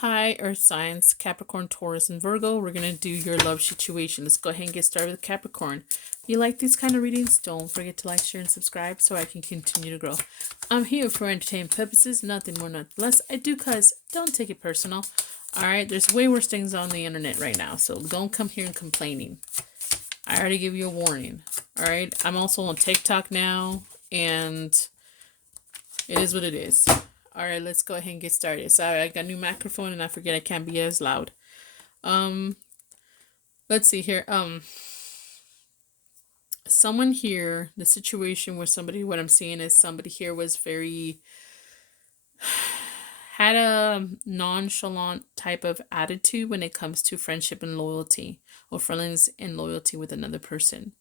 Hi, Earth signs, Capricorn, Taurus, and Virgo. We're going to do your love situation. Let's go ahead and get started with Capricorn. If you like these kind of readings, don't forget to like, share, and subscribe so I can continue to grow. I'm here for entertainment purposes, nothing more, nothing less. I do cuz, don't take it personal. Alright, there's way worse things on the internet right now, so don't come here and complaining. I already give you a warning. Alright, I'm also on TikTok now, and it is what it is. All right, let's go ahead and get started. Sorry, I got a new microphone and I forget I can't be as loud. Let's see here. Someone here, the situation where somebody, what I'm seeing is somebody here was very, had a nonchalant type of attitude when it comes to friendship and loyalty, or friendliness and loyalty with another person.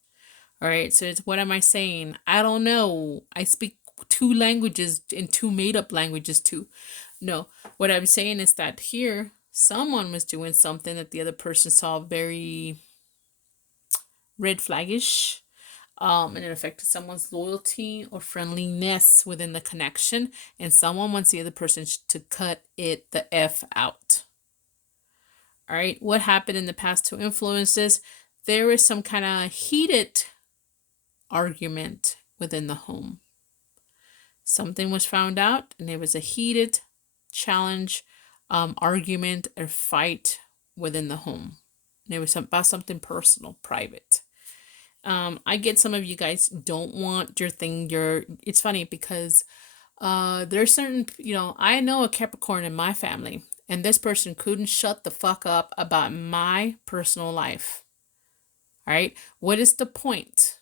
All right, so it's, what am I saying? I don't know. I speak two languages and two made-up languages too. No, what I'm saying is that here someone was doing something that the other person saw very red flaggish, and it affected someone's loyalty or friendliness within the connection, and someone wants the other person to cut it the F out. All right, what happened in the past to influence this? There is some kind of heated argument within the home. Something was found out, and it was a heated challenge, argument, or fight within the home. And it was about something personal, private. I get some of you guys don't want your thing. It's funny because there's certain, I know a Capricorn in my family, and this person couldn't shut the fuck up about my personal life. All right, what is the point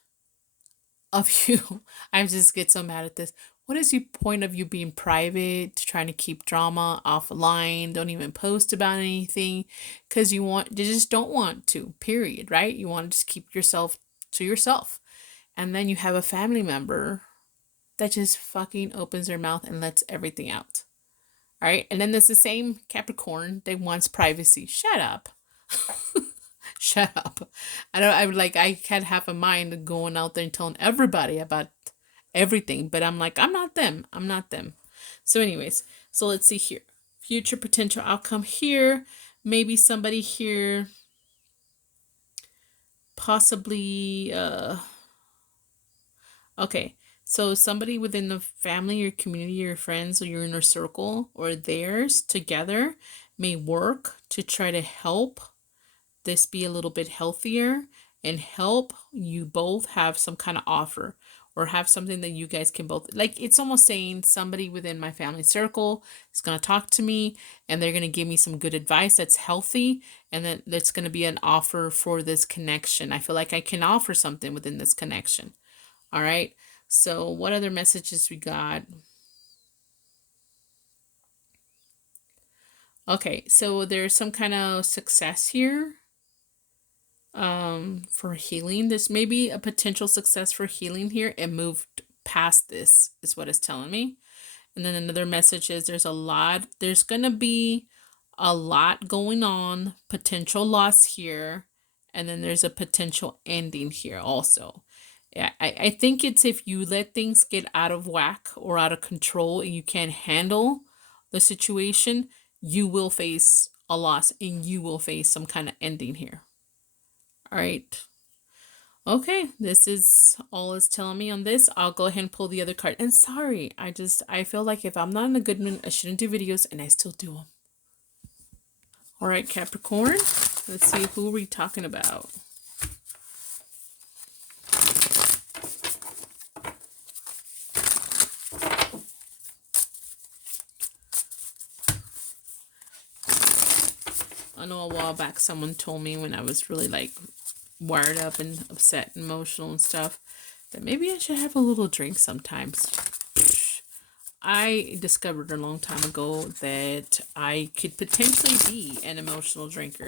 of you? I just get so mad at this. What is the point of you being private, trying to keep drama offline, don't even post about anything, because you just don't want to, period, right? You want to just keep yourself to yourself. And then you have a family member that just fucking opens their mouth and lets everything out. All right? And then there's the same Capricorn that wants privacy. Shut up. Shut up. I can't have a mind going out there and telling everybody about everything, but I'm like, I'm not them. So anyways, so let's see here. Future potential outcome here. Maybe somebody here possibly okay, so somebody within the family or community or friends or your inner circle or theirs together may work to try to help this be a little bit healthier and help you both have some kind of offer or have something that you guys can both, like, it's almost saying somebody within my family circle is going to talk to me and they're going to give me some good advice that's healthy, and then that's going to be an offer for this connection. I feel like I can offer something within this connection. All right, so what other messages we got? Okay, so there's some kind of success here for healing. There's maybe a potential success for healing here and moved past this is what it's telling me. And then another message is there's gonna be a lot going on, potential loss here, and then there's a potential ending here also. I think it's if you let things get out of whack or out of control and you can't handle the situation, you will face a loss and you will face some kind of ending here. All right. Okay, this is all it's telling me on this. I'll go ahead and pull the other card. And sorry, I feel like if I'm not in a good mood, I shouldn't do videos, and I still do them. All right, Capricorn. Let's see, who are we talking about? I know a while back someone told me when I was really like wired up and upset and emotional and stuff that maybe I should have a little drink sometimes. I discovered a long time ago that I could potentially be an emotional drinker.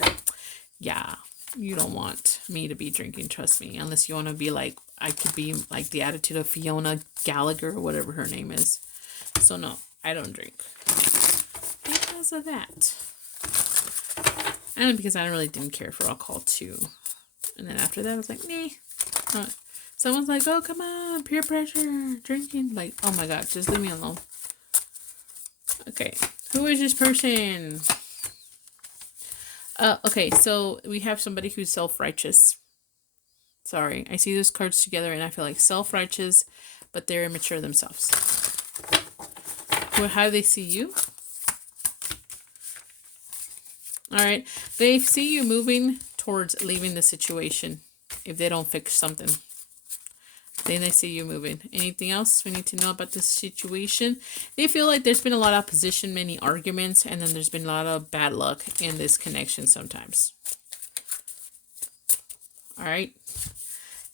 Yeah, you don't want me to be drinking, trust me, unless you want to be like, I could be like the attitude of Fiona Gallagher or whatever her name is. So no, I don't drink because of that. And because I really didn't care for alcohol too. And then after that, I was like, nah. Someone's like, oh, come on, peer pressure, drinking. Like, oh my God, just leave me alone. Okay, who is this person? Okay, so we have somebody who's self-righteous. Sorry, I see those cards together and I feel like self-righteous, but they're immature themselves. Well, how do they see you? All right, they see you moving towards leaving the situation if they don't fix something. Then they see you moving. Anything else we need to know about this situation? They feel like there's been a lot of opposition, many arguments, and then there's been a lot of bad luck in this connection sometimes. All right.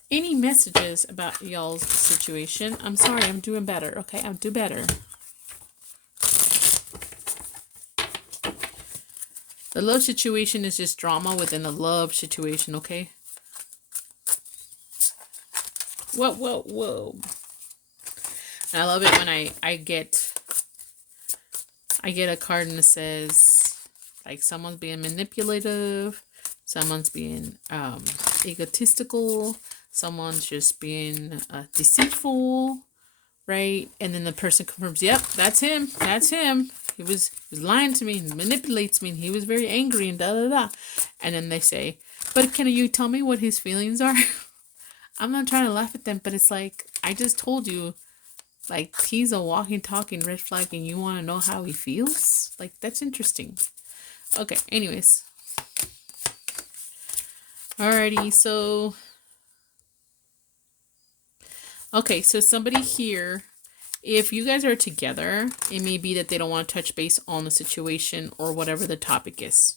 Any messages about y'all's situation? I'm sorry, I'm doing better. Okay, I'm doing better. The love situation is just drama within a love situation, okay? Whoa, whoa, whoa. And I love it when I get a card and it says, like, someone's being manipulative, someone's being egotistical, someone's just being deceitful, right? And then the person confirms, yep, that's him. That's him. He was lying to me and manipulates me and he was very angry and da da da. And then they say, but can you tell me what his feelings are? I'm not trying to laugh at them, but it's like, I just told you, like, he's a walking, talking red flag and you want to know how he feels? Like, that's interesting. Okay, anyways. Alrighty, so... Okay, so somebody here, if you guys are together, it may be that they don't want to touch base on the situation or whatever the topic is.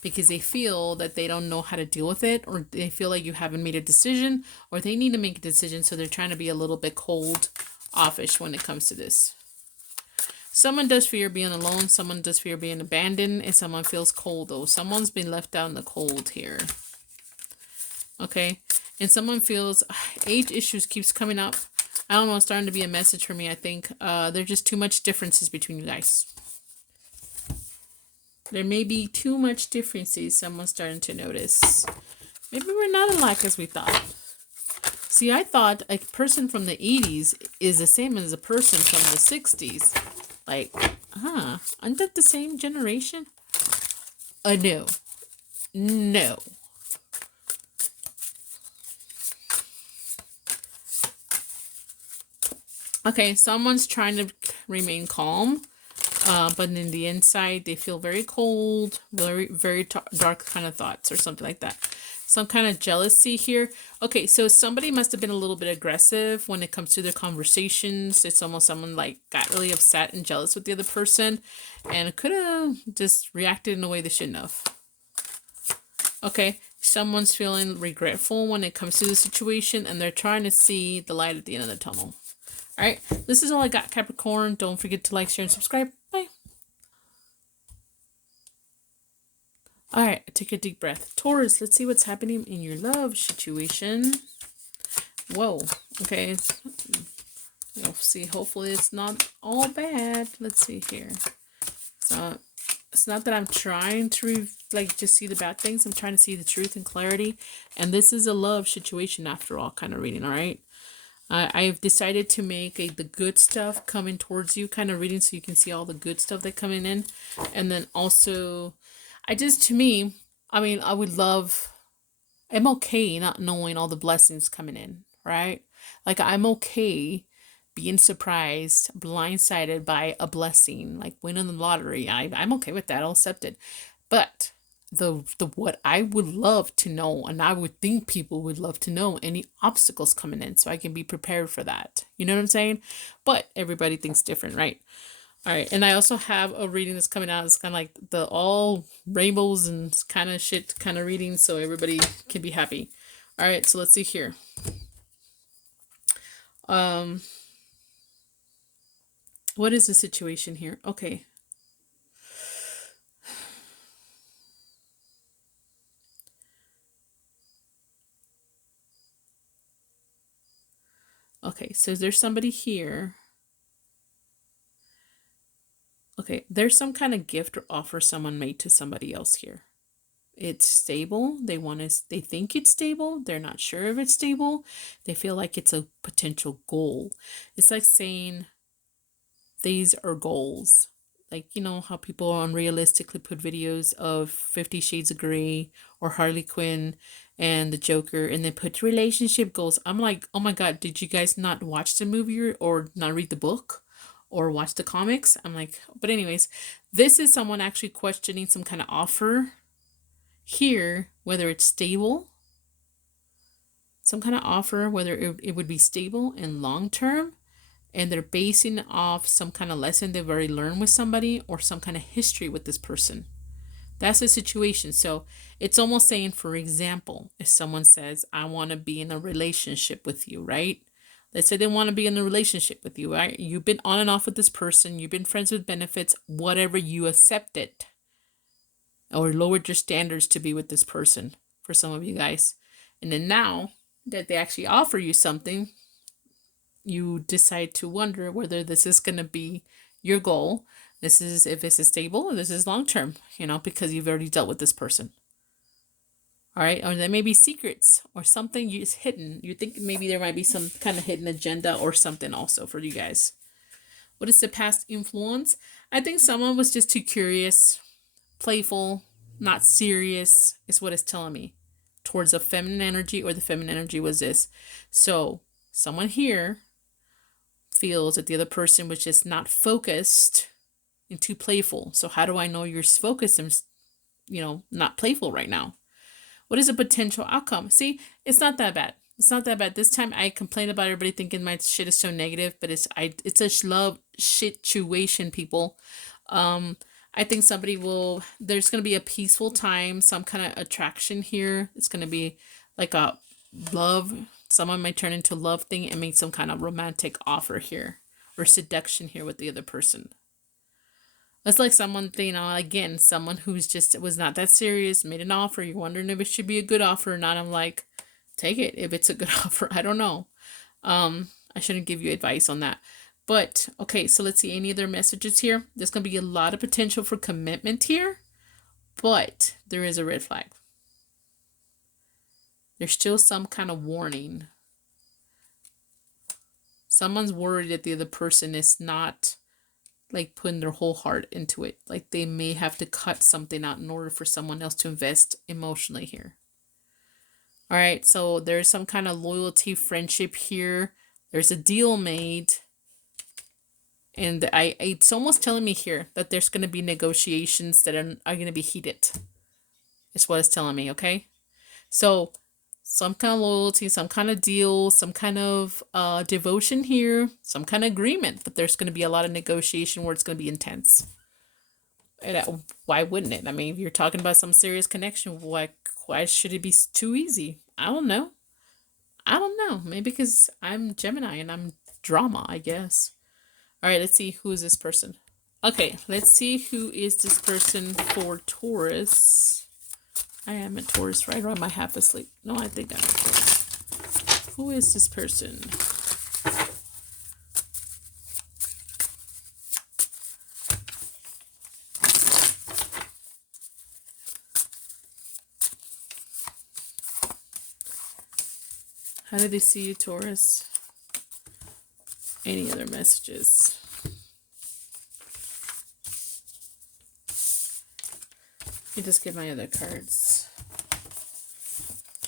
Because they feel that they don't know how to deal with it, or they feel like you haven't made a decision, or they need to make a decision, so they're trying to be a little bit cold, offish when it comes to this. Someone does fear being alone, someone does fear being abandoned, and someone feels cold though. Someone's been left out in the cold here. Okay, and someone feels age issues keeps coming up. I don't know, it's starting to be a message for me, I think. There's just too much differences between you guys. There may be too much differences, someone's starting to notice. Maybe we're not alike as we thought. See, I thought a person from the 80s is the same as a person from the 60s. Like, aren't that the same generation? No. No. Okay, someone's trying to remain calm. But in the inside, they feel very cold, very dark kind of thoughts or something like that. Some kind of jealousy here. Okay, so somebody must have been a little bit aggressive when it comes to their conversations. It's almost someone like got really upset and jealous with the other person and could have just reacted in a way they shouldn't have. Okay, someone's feeling regretful when it comes to the situation and they're trying to see the light at the end of the tunnel. All right, this is all I got, Capricorn. Don't forget to like, share, and subscribe. Bye. All right, take a deep breath. Taurus, let's see what's happening in your love situation. Whoa, okay. We'll see. Hopefully it's not all bad. Let's see here. So it's not that I'm trying to just see the bad things. I'm trying to see the truth and clarity. And this is a love situation after all kind of reading, all right? I've decided to make the good stuff coming towards you kind of reading so you can see all the good stuff that's coming in. And then also, to me, I mean, I'm okay not knowing all the blessings coming in, right? Like, I'm okay being surprised, blindsided by a blessing, like winning the lottery. I'm okay with that. I'll accept it. But the what I would love to know, and I would think people would love to know, any obstacles coming in so I can be prepared for that. You know what I'm saying? But everybody thinks different, right? All right, and I also have a reading that's coming out. It's kind of like the all rainbows and kind of shit kind of reading, so everybody can be happy. All right, so let's see here. What is the situation here? Okay. Okay, so there's somebody here. Okay, there's some kind of gift or offer someone made to somebody else here. It's stable. They think it's stable. They're not sure if it's stable. They feel like it's a potential goal. It's like saying these are goals. Like, you know, how people unrealistically put videos of 50 Shades of Grey or Harley Quinn and the Joker and then put relationship goals. I'm like, oh my God, did you guys not watch the movie or not read the book or watch the comics? I'm like, but anyways, this is someone actually questioning some kind of offer here, whether it's stable, some kind of offer, whether it would be stable and long term, and they're basing off some kind of lesson they've already learned with somebody or some kind of history with this person. That's the situation. So it's almost saying, for example, if someone says, I want to be in a relationship with you, right? Let's say they want to be in a relationship with you, right? You've been on and off with this person, you've been friends with benefits, whatever, you accept it or lowered your standards to be with this person for some of you guys. And then now that they actually offer you something, you decide to wonder whether this is going to be your goal. This is if this is stable or this is long term, you know, because you've already dealt with this person. All right. Or there may be secrets or something is hidden. You think maybe there might be some kind of hidden agenda or something also for you guys. What is the past influence? I think someone was just too curious, playful, not serious, is what it's telling me, towards a feminine energy, or the feminine energy was this. So someone here feels that the other person was just not focused and too playful. So how do I know you're focused and, you know, not playful right now? What is a potential outcome? See, it's not that bad. It's not that bad. This time I complain about everybody thinking my shit is so negative, but it's a love situation, people. I think somebody will, there's going to be a peaceful time, some kind of attraction here. It's going to be like a love. Someone might turn into love thing and make some kind of romantic offer here or seduction here with the other person. It's like someone, you know, again, someone who's just was not that serious, made an offer. You're wondering if it should be a good offer or not. I'm like, take it if it's a good offer. I don't know. I shouldn't give you advice on that. But, okay, so let's see any other messages here. There's going to be a lot of potential for commitment here, but there is a red flag. There's still some kind of warning. Someone's worried that the other person is not like putting their whole heart into it. Like they may have to cut something out in order for someone else to invest emotionally here. All right, so there's some kind of loyalty, friendship here. There's a deal made. And it's almost telling me here that there's going to be negotiations that are going to be heated. It's what it's telling me, okay? So some kind of loyalty, some kind of deal, some kind of devotion here, some kind of agreement, but there's going to be a lot of negotiation where it's going to be intense. And why wouldn't it? I mean, if you're talking about some serious connection, why should it be too easy? I don't know. Maybe because I'm Gemini and I'm drama, I guess. All right, let's see who is this person. Okay, let's see who is this person for Taurus. I am a Taurus, right? Or am I half asleep? No, I think I'm a Taurus. Who is this person? How did they see you, Taurus? Any other messages? Let me just get my other cards.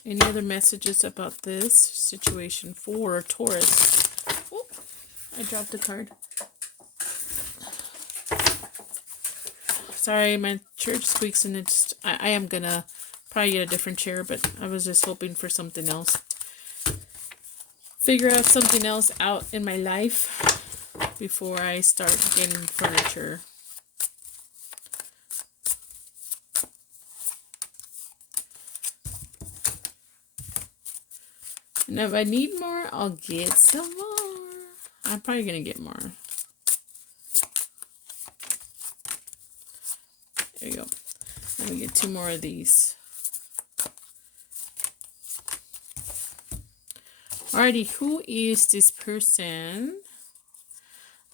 Any other messages about this situation for Taurus? Oh, I dropped a card. Sorry, my chair squeaks and it's... I am gonna probably get a different chair, but I was just hoping for something else. Figure out something else out in my life before I start getting furniture. And if I need more, I'll get some more. I'm probably gonna get more. There you go. Let me get 2 more of these. Alrighty, who is this person?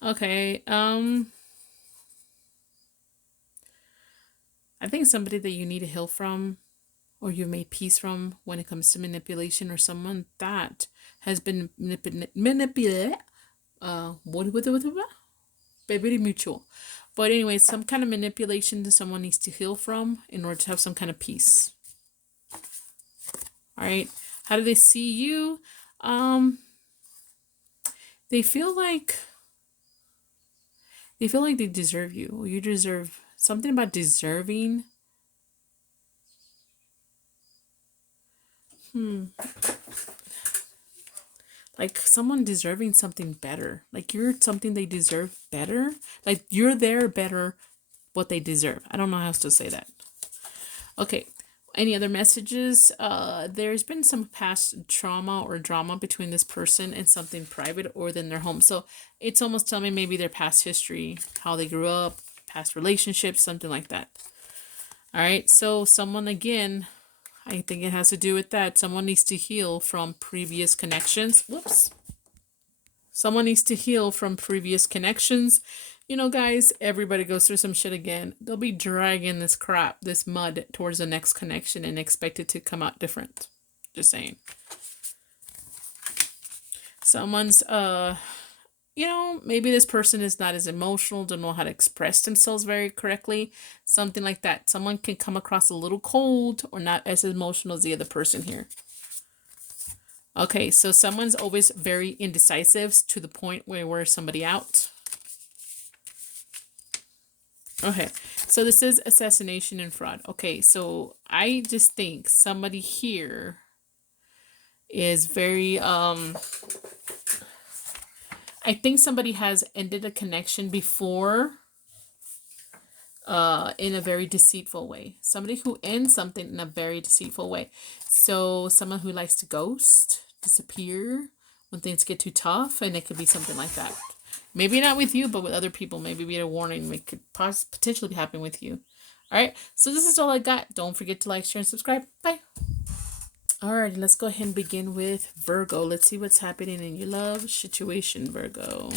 Okay, I think somebody that you need to heal from or you've made peace from when it comes to manipulation, or someone that has been manipulated. Very mutual. But anyway, some kind of manipulation that someone needs to heal from in order to have some kind of peace. All right. How do they see you? They feel like they deserve you, or you deserve something about deserving. Like someone deserving something better. Like you're something they deserve better. Like you're their better what they deserve. I don't know how else to say that. Okay. Any other messages? There's been some past trauma or drama between this person and something private or than their home. So it's almost telling me maybe their past history, how they grew up, past relationships, something like that. All right. So someone, again, I think it has to do with that. Someone needs to heal from previous connections. Whoops. Someone needs to heal from previous connections. You know, guys, everybody goes through some shit again. They'll be dragging this crap, this mud towards the next connection and expect it to come out different. Just saying. Someone's, you know, maybe this person is not as emotional, don't know how to express themselves very correctly. Something like that. Someone can come across a little cold or not as emotional as the other person here. Okay, so someone's always very indecisive to the point where they wear somebody out. Okay, so this is assassination and fraud. Okay, so I just think somebody here is very, I think somebody has ended a connection before in a very deceitful way. Somebody who ends something in a very deceitful way. So someone who likes to ghost, disappear when things get too tough, and it could be something like that. Maybe not with you, but with other people. Maybe be a warning. It could potentially be happening with you. All right. So this is all I got. Don't forget to like, share, and subscribe. Bye. All right. Let's go ahead and begin with Virgo. Let's see what's happening in your love situation, Virgo.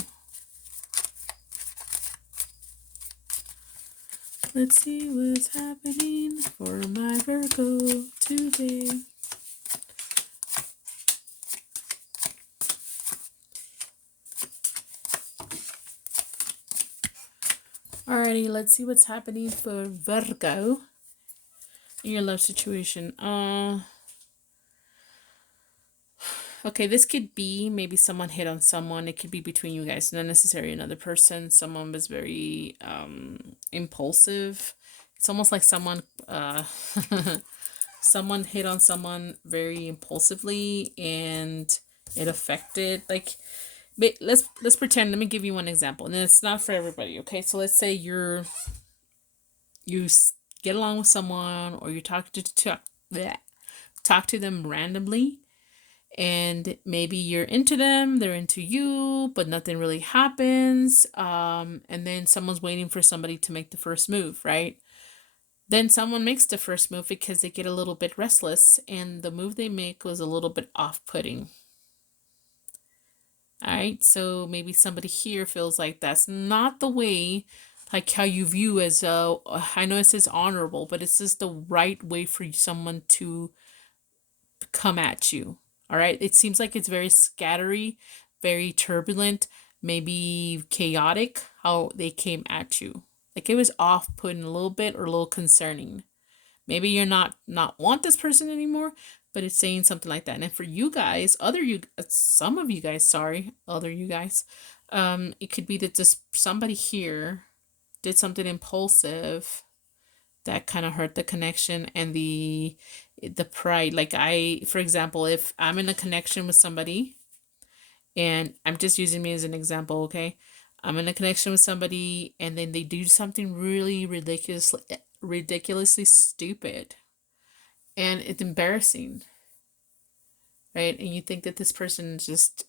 Let's see what's happening for my Virgo today. Alrighty, let's see what's happening for Virgo in your love situation. Okay, this could be maybe someone hit on someone. It could be between you guys, not necessarily another person. Someone was very impulsive. It's almost like someone someone hit on someone very impulsively, and it affected, like, let's pretend. Let me give you one example, and it's not for everybody. Okay, so let's say you get along with someone, or you talk to them randomly, and maybe you're into them, they're into you, but nothing really happens. And then someone's waiting for somebody to make the first move, right? Then someone makes the first move because they get a little bit restless, and the move they make was a little bit off-putting. All right, so maybe somebody here feels like that's not the way, like how you view as, I know it says honorable, but it's just the right way for someone to come at you. All right, it seems like it's very scattery, very turbulent, maybe chaotic how they came at you. Like it was off-putting a little bit, or a little concerning. Maybe you're not want this person anymore, but it's saying something like that. And then for you guys, some of you guys, it could be that just somebody here did something impulsive that kind of hurt the connection and the pride. Like for example, if I'm in a connection with somebody, and I'm just using me as an example, okay? I'm in a connection with somebody, and then they do something really ridiculously stupid, and it's embarrassing, right? And you think that this person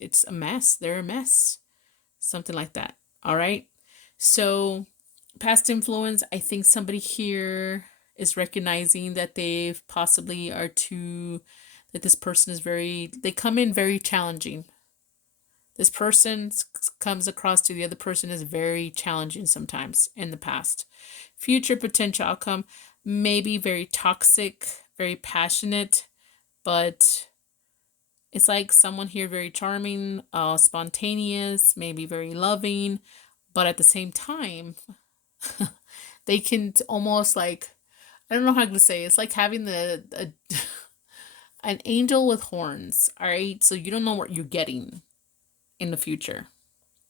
it's a mess. They're a mess. Something like that. All right. So past influence, I think somebody here is recognizing that they possibly are that this person is they come in very challenging. This person comes across to the other person as very challenging sometimes in the past. Future potential outcome, maybe very toxic, very passionate, but it's like someone here very charming, spontaneous, maybe very loving, but at the same time, They can almost like, I don't know how to say it. It's like having an angel with horns. All right, so you don't know what you're getting in the future.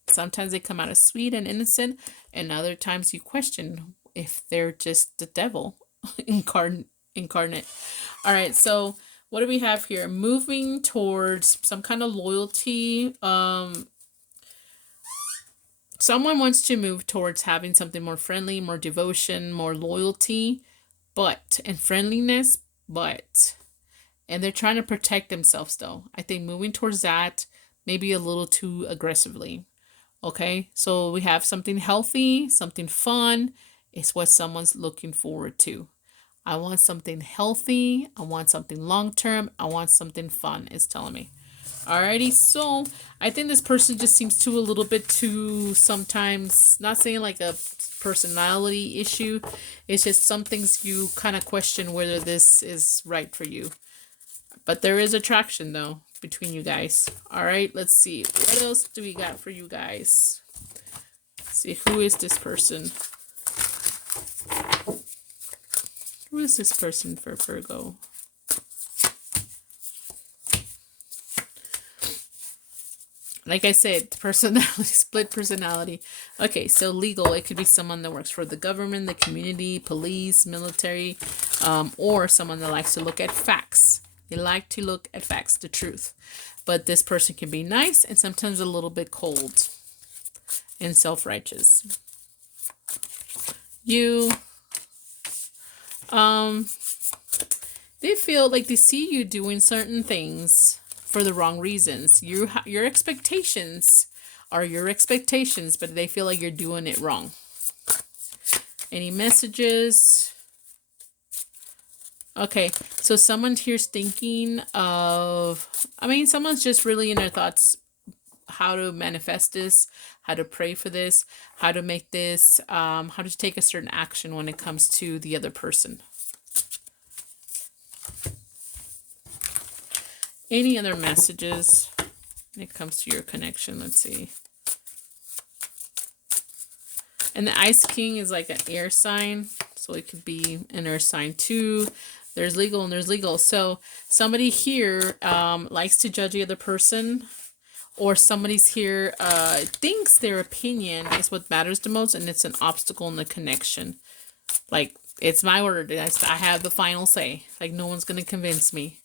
Sometimes they come out as sweet and innocent, and other times you question if they're just the devil incarnate. All right, so what do we have here? Moving towards some kind of loyalty. Someone wants to move towards having something more friendly, more devotion, more loyalty, and friendliness, and they're trying to protect themselves though. I think moving towards that maybe a little too aggressively. Okay, so we have something healthy, something fun is what someone's looking forward to. I want something healthy. I want something long term. I want something fun, it's telling me. Alrighty, so I think this person just seems to a little bit too sometimes, not saying like a personality issue. It's just some things you kind of question whether this is right for you. But there is attraction though between you guys. All right, let's see. What else do we got for you guys? Let's see, who is this person? Who is this person for Virgo? Like I said, personality, split personality. Okay, so legal, it could be someone that works for the government, the community, police, military, or someone that likes to look at facts. They like to look at facts, the truth. But this person can be nice and sometimes a little bit cold and self-righteous. You, they feel like they see you doing certain things for the wrong reasons. Your expectations are your expectations, but they feel like you're doing it wrong. Any messages? Okay, so someone here's thinking of, someone's just really in their thoughts how to manifest this, how to pray for this, how to make this, how to take a certain action when it comes to the other person. Any other messages when it comes to your connection? Let's see. And the Ice King is like an air sign, so it could be an earth sign too. There's legal and there's legal. So somebody here likes to judge the other person, or somebody's here thinks their opinion is what matters the most, and it's an obstacle in the connection. Like, it's my word. I have the final say. Like, no one's going to convince me.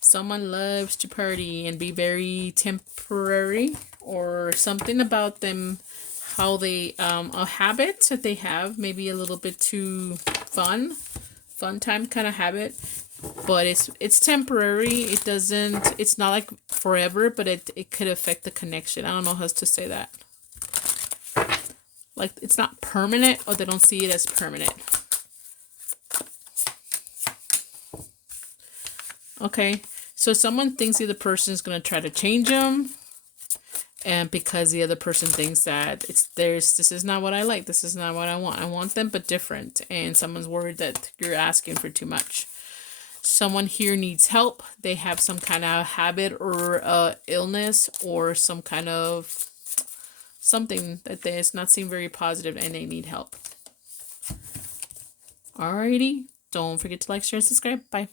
Someone loves to party and be very temporary, or something about them, how they, a habit that they have, maybe a little bit too fun time kind of habit, but it's temporary. It's not like forever, but it could affect the connection. I don't know how to say that. Like, it's not permanent, or they don't see it as permanent. Okay. So someone thinks the other person is going to try to change them, and because the other person thinks that this is not what I like, this is not what I want them but different, and someone's worried that you're asking for too much. Someone here needs help. They have some kind of habit or illness, or some kind of something that does not seem very positive, and they need help. Alrighty, don't forget to like, share, and subscribe. Bye.